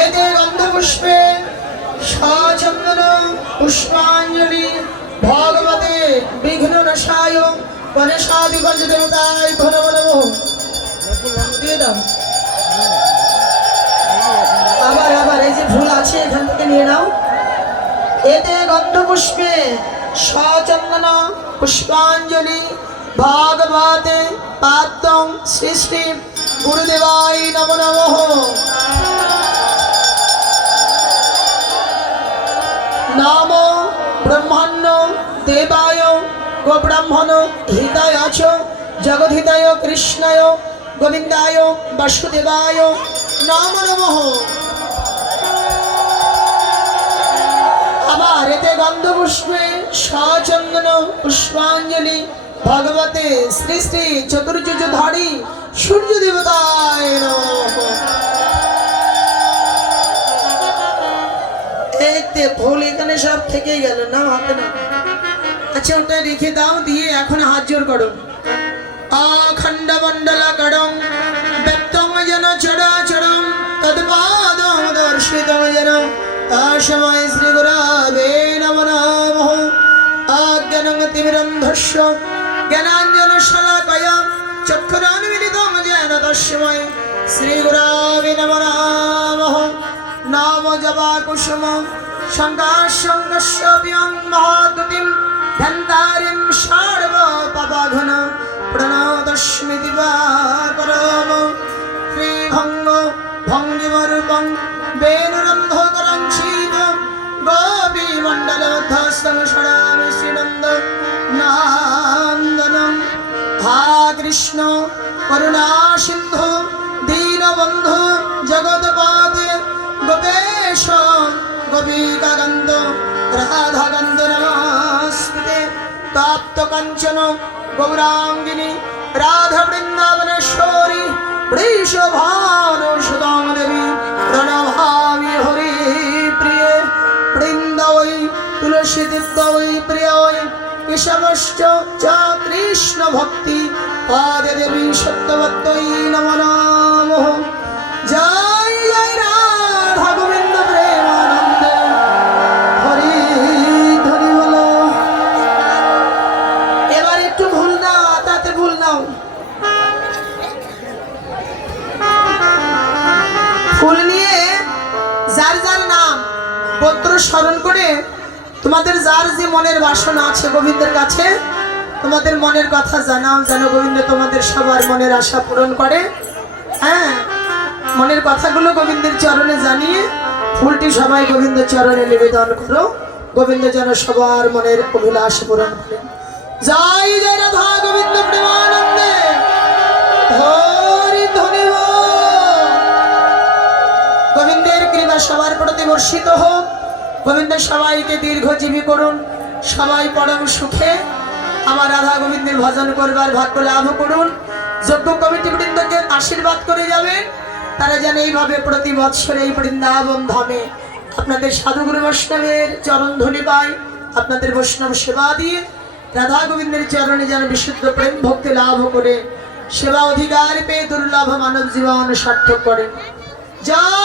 এতে গন্ধপুষ্পে সচন্দন পুষ্পাঞ্জলি ভগবতে বিঘ্ন নাশায় গণেশাদি পঞ্চদেবতায় ঘন নমঃ। দিয়ে দাও। আবার এই যে ফুল আছে এখান থেকে নিয়ে নাও। এতে গন্ধপুষ্পে সচন্দন পুষ্পাঞ্জলি ভগবতে পাদ্যং শ্রী শ্রী গুরুদেবায় নমো নমঃ। নামো ব্রহ্মণ্য দেবায় গোব্রাহ্মণ হিতায় চ জগদ্হিতায় কৃষ্ণায় গোবিন্দায় বাসুদেবায় নমো নমঃ। আবার এতে গন্ধপুষ্পে সচন্দন পুষ্পাঞ্জলি ভগবতে শ্রী শ্রী চতুর্যুজধারী সূর্য দেবতায় নমঃ। এইতে ফুল এখানে সব থেকেই গেল না হাতে না। আচ্ছা ওটা রেখে দাও, দিয়ে এখন হাত জোর করো। অখণ্ড মণ্ডল করং ব্যক্তং যেন চরাচরং তৎপাদং দর্শিতং যেন তস্मै শ্রী গুরবে নমো নমঃ। অজ্ঞানং তিমিরন্ধস্য জ্ঞানাঞ্জন শলাকয়া চক্ষুরান্মিলিতং যেন তস্मै শ্রী গুরবে নমো নমঃ। নাম জবা কুসুম সংকাশঙ্কস্যং মহাদ্যুতিম ধ্যানতারিম সর্ব পাপঘন প্রণতস্মি দিবাকরম। শ্রীভঙ্গ ভঙ্গিমরূপং বেণুরন্ধকরং শিব গোপীমণ্ডলবদ্ধস্তং ষড়ামি শ্রীনন্দ নন্দনম। হা কৃষ্ণ করুণা সিন্ধু দীনবন্ধু জগৎপতে গোপেশ গোপিকাকান্ত রাধাকান্ত নমস্তে। তপ্ত কাঞ্চন গৌরাঙ্গিনী রাধা বৃন্দাবনেশ্বরী বৃষভানুসুতাং দেবী প্রণমামি হরি প্রিয়ে। বৃন্দাবৈ তুলসী দিব্যৈ প্রিয়ৈ কেশবশ্চ চ কৃষ্ণ ভক্তি পাদে দেবী সত্যবত্যৈ নমো নমঃ। জয় জয় রাধা গোবিন্দ প্রেমানন্দে হরি ধরি বলো। এবার একটু ভুল নাও, তাতে ভুল নাও। ফুল নিয়ে যার যার নাম গোত্র স্মরণ করে তোমাদের যার যে মনের বাসনা আছে গোবিন্দের কাছে তোমাদের মনের কথা জানাও, যেন গোবিন্দ তোমাদের সবার মনের আশা পূরণ করে। হ্যাঁ, মনের কথাগুলো গোবিন্দের চরণে জানিয়ে ফুলটি সবাই গোবিন্দ চরণে নিবেদন করো। গোবিন্দ যেন সবার মনের অভিলাষ পূরণ করেন। জয় জয় রাধা গোবিন্দ প্রেমানন্দে হরি ধ্বনি বল। গোবিন্দের কৃপা সবার প্রতি বর্ষিত হোক। গোবিন্দ সবাইকে দীর্ঘজীবী করুন, সবাই পরম সুখে আমার রাধা গোবিন্দের ভজন করবার ভাগ্য লাভ করুন। যজ্ঞ কমিটি বৃন্দকে আশীর্বাদ করে যাবেন, তারা যেন এইভাবে প্রতি বৎসর এই বৃন্দাবন ধামে আপনাদের সাধুগুরু বৈষ্ণবের চরণ ধুলি পায়। আপনাদের বৈষ্ণব সেবা দিয়ে রাধা গোবিন্দের চরণে যেন বিশুদ্ধ প্রেম ভক্তি লাভ করে সেবা অধিকার পেয়ে দুর্লভ মানব জীবন সার্থক করেন। জয়